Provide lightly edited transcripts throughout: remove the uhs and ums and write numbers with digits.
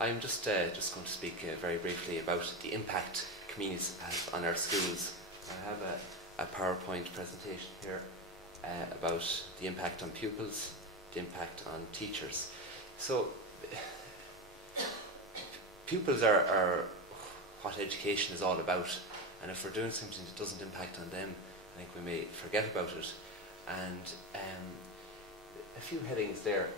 I'm just going to speak very briefly about the impact Comenius has on our schools. I have a PowerPoint presentation here about the impact on pupils, the impact on teachers. So, pupils are what education is all about, and if we're doing something that doesn't impact on them, I think we may forget about it. And a few headings there.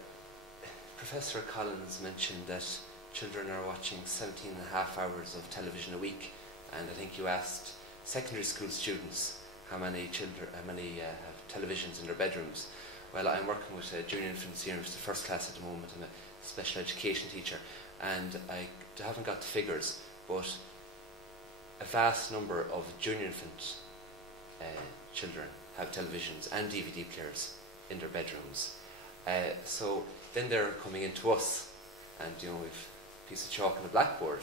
Professor Collins mentioned that children are watching 17.5 hours of television a week, and I think you asked secondary school students how many have televisions in their bedrooms. Well, I'm working with a junior infants here, it's the first class at the moment. I'm a special education teacher, and I haven't got the figures, but a vast number of junior infant children have televisions and DVD players in their bedrooms. So then they're coming into us, and we've a piece of chalk on the blackboard.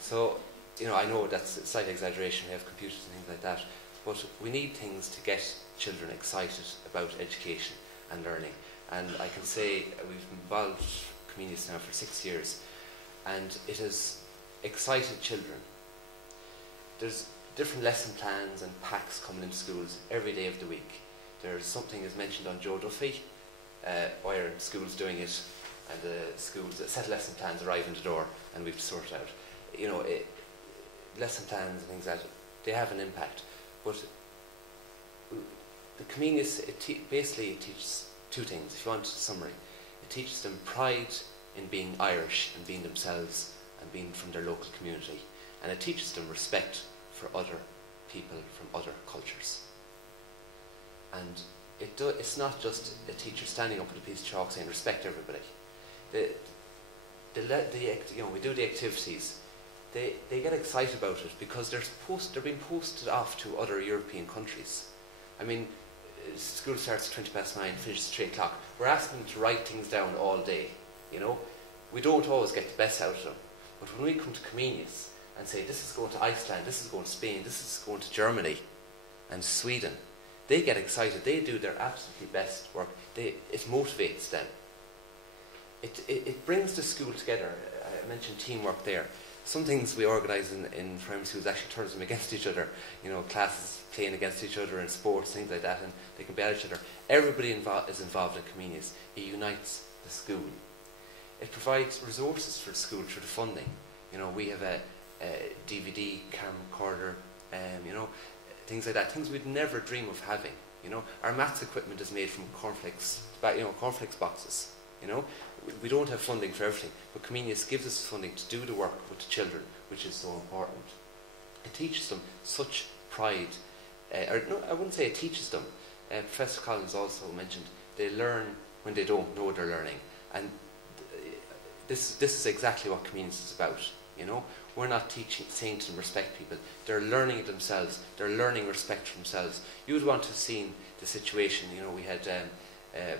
So I know that's a slight exaggeration. We have computers and things like that, but we need things to get children excited about education and learning. And I can say we've involved Comenius now for 6 years, and it has excited children. There's different lesson plans and packs coming into schools every day of the week. There's something as mentioned on Joe Duffy, why are schools doing it, and the schools set lesson plans arrive in the door and we have to sort it out. Lesson plans and things like that, they have an impact. But the Comenius, basically it teaches two things, if you want a summary. It teaches them pride in being Irish and being themselves and being from their local community. And it teaches them respect for other people from other cultures. And it's not just a teacher standing up with a piece of chalk saying respect everybody. We do the activities. They get excited about it because they're being posted off to other European countries. I mean, school starts at 9:20, finishes at 3 o'clock. We're asking them to write things down all day. We don't always get the best out of them. But when we come to Comenius and say this is going to Iceland, this is going to Spain, this is going to Germany and Sweden, they get excited. They do their absolutely best work. It motivates them. It brings the school together. I mentioned teamwork there. Some things we organise in primary schools actually turns them against each other. Classes playing against each other in sports, things like that, and they can be at each other. Everybody is involved in Comenius. It unites the school. It provides resources for the school through the funding. We have a DVD camcorder, things like that, things we'd never dream of having. Our maths equipment is made from cornflakes boxes. We don't have funding for everything, but Comenius gives us funding to do the work with the children, which is so important. It teaches them such pride. I wouldn't say it teaches them. Professor Collins also mentioned they learn when they don't know they're learning, and this is exactly what Comenius is about. We're not saying to them respect people. They're learning it themselves. They're learning respect for themselves. You would want to have seen the situation. We had a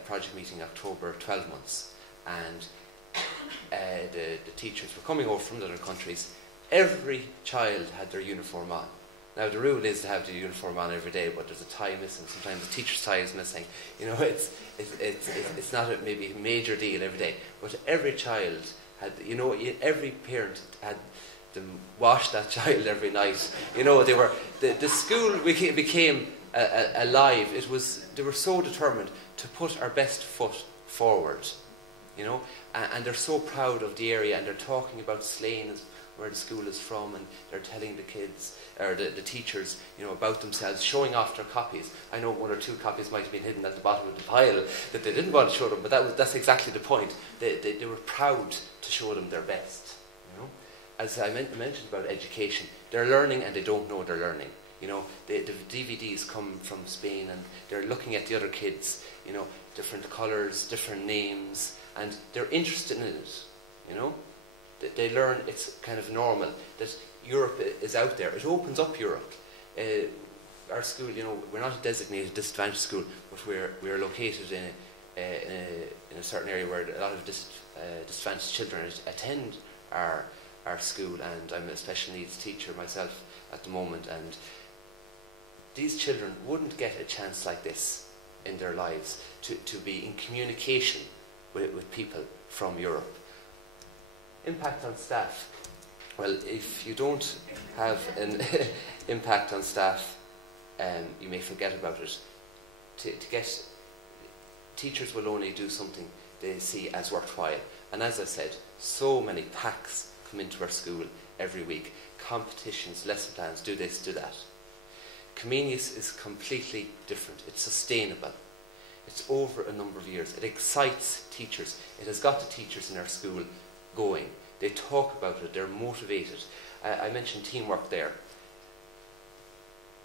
project meeting in October, 12 months, and the teachers were coming over from other countries. Every child had their uniform on. Now the rule is to have the uniform on every day, but there's a tie missing. Sometimes the teacher's tie is missing. It's not maybe a major deal every day, but every child had. Every parent had them wash that child every night. They were the school became alive. They were so determined to put our best foot forward. And they're so proud of the area, and they're talking about Slane as where the school is from, and they're telling the kids or the teachers, about themselves, showing off their copies. I know 1 or 2 copies might have been hidden at the bottom of the pile that they didn't want to show them, but that's exactly the point. They were proud to show them their best. As I mentioned about education, they're learning and they don't know they're learning. The DVDs come from Spain, and they're looking at the other kids. Different colours, different names, and they're interested in it. They learn it's kind of normal that Europe is out there. It opens up Europe. Our school, we're not a designated disadvantaged school, but we're located in a certain area where a lot of disadvantaged children attend our school, and I'm a special needs teacher myself at the moment, and these children wouldn't get a chance like this in their lives to be in communication with people from Europe. Impact on staff. Well, if you don't have an impact on staff, you may forget about it. To get teachers will only do something they see as worthwhile. And as I said, so many packs come into our school every week. Competitions, lesson plans, do this, do that. Comenius is completely different. It's sustainable. It's over a number of years. It excites teachers. It has got the teachers in our school going. They talk about it. They're motivated. I mentioned teamwork there.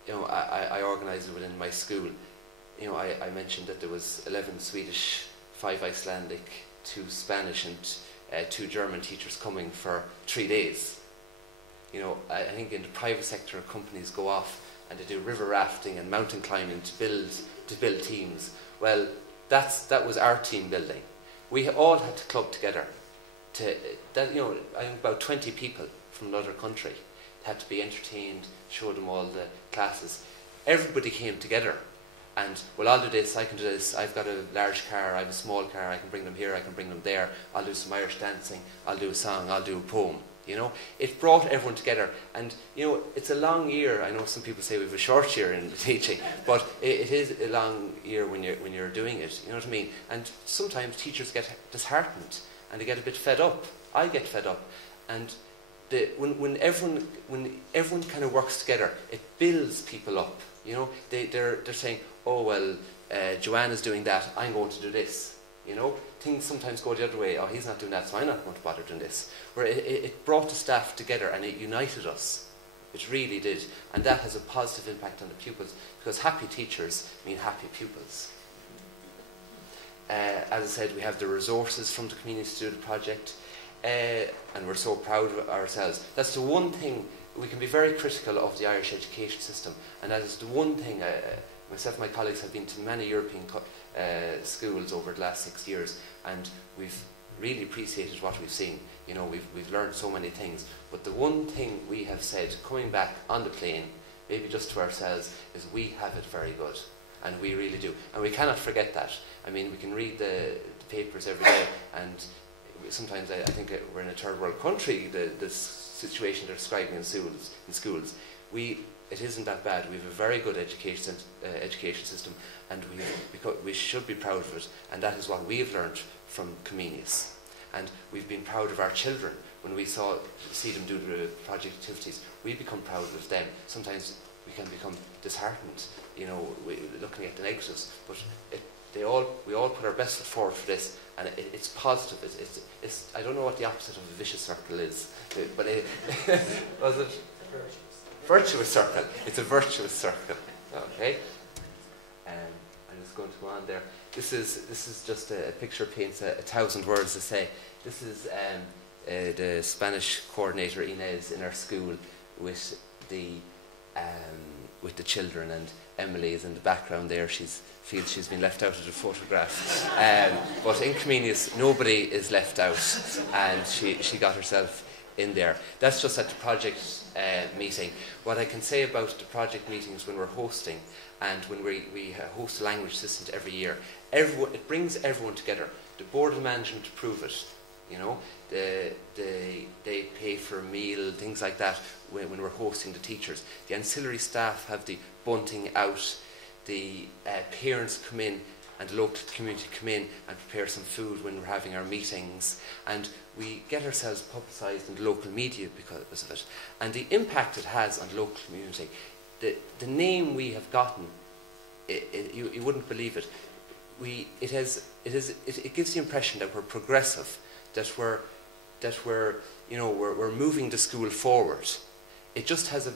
You know, I organise it within my school. You know, I mentioned that there was 11 Swedish, 5 Icelandic, 2 Spanish and 2 German teachers coming for 3 days. You know, I think in the private sector, companies go off and they do river rafting and mountain climbing to build teams. Well, that was our team building. We all had to club together. You know, I think about 20 people from another country had to be entertained, show them all the classes. Everybody came together. And, well, I'll do this, I can do this, I've got a large car, I have a small car, I can bring them here, I can bring them there, I'll do some Irish dancing, I'll do a song, I'll do a poem, you know. It brought everyone together, and, you know, it's a long year. I know some people say we have a short year in teaching, but it is a long year when you're doing it, you know what I mean. And sometimes teachers get disheartened, and they get a bit fed up. I get fed up, and when everyone kind of works together, it builds people up, you know. They're saying, oh, well, Joanna's doing that, I'm going to do this. You know, things sometimes go the other way. Oh, he's not doing that, so I'm not going to bother doing this. Where it brought the staff together and it united us. It really did. And that has a positive impact on the pupils, because happy teachers mean happy pupils. As I said, we have the resources from the community to do the project, and we're so proud of ourselves. That's the one thing. We can be very critical of the Irish education system, and that is the one thing. Myself and my colleagues have been to many European schools over the last 6 years, and we've really appreciated what we've seen. You know, we've learned so many things. But the one thing we have said, coming back on the plane, maybe just to ourselves, is we have it very good. And we really do. And we cannot forget that. I mean, we can read the papers every day, and sometimes I think we're in a third world country, the situation they're describing in schools. It isn't that bad. We have a very good education system, and we should be proud of it. And that is what we've learned from Comenius. And we've been proud of our children when we see them do the project activities. We become proud of them. Sometimes we can become disheartened, you know, looking at the negatives. But we all put our best foot forward for this, and it's positive. It's I don't know what the opposite of a vicious circle is, but was it? Virtuous circle. It's a virtuous circle. Okay. I'm just going to go on there. This is just a picture paints 1,000 words to say. This is the Spanish coordinator Inez in our school with the children, and Emily is in the background there. Feels she's been left out of the photograph. But in Comenius, nobody is left out, and she got herself in there. That's just at the project meeting. What I can say about the project meetings when we're hosting, and when we host a language assistant every year, it brings everyone together. The board of management approve it. You know, they pay for a meal, things like that when we're hosting the teachers. The ancillary staff have the bunting out. The parents come in, and the local community come in and prepare some food when we're having our meetings, and we get ourselves publicised in the local media because of it. And the impact it has on the local community, the name we have gotten, you wouldn't believe it. It gives the impression that we're progressive, that we're moving the school forward. It just has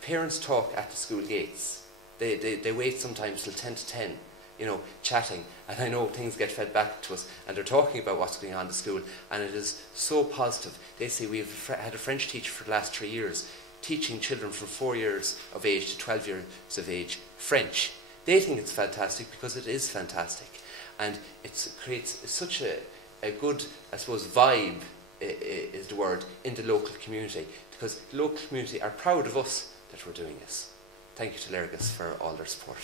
parents talk at the school gates. They wait sometimes till 10 to 10, you know, chatting, and I know things get fed back to us, and they're talking about what's going on in the school, and it is so positive. They say we've had a French teacher for the last 3 years, teaching children from 4 years of age to 12 years of age French. They think it's fantastic because it is fantastic, and it creates such a good, I suppose, vibe is the word, in the local community, because the local community are proud of us that we're doing this. Thank you to Lergus for all their support.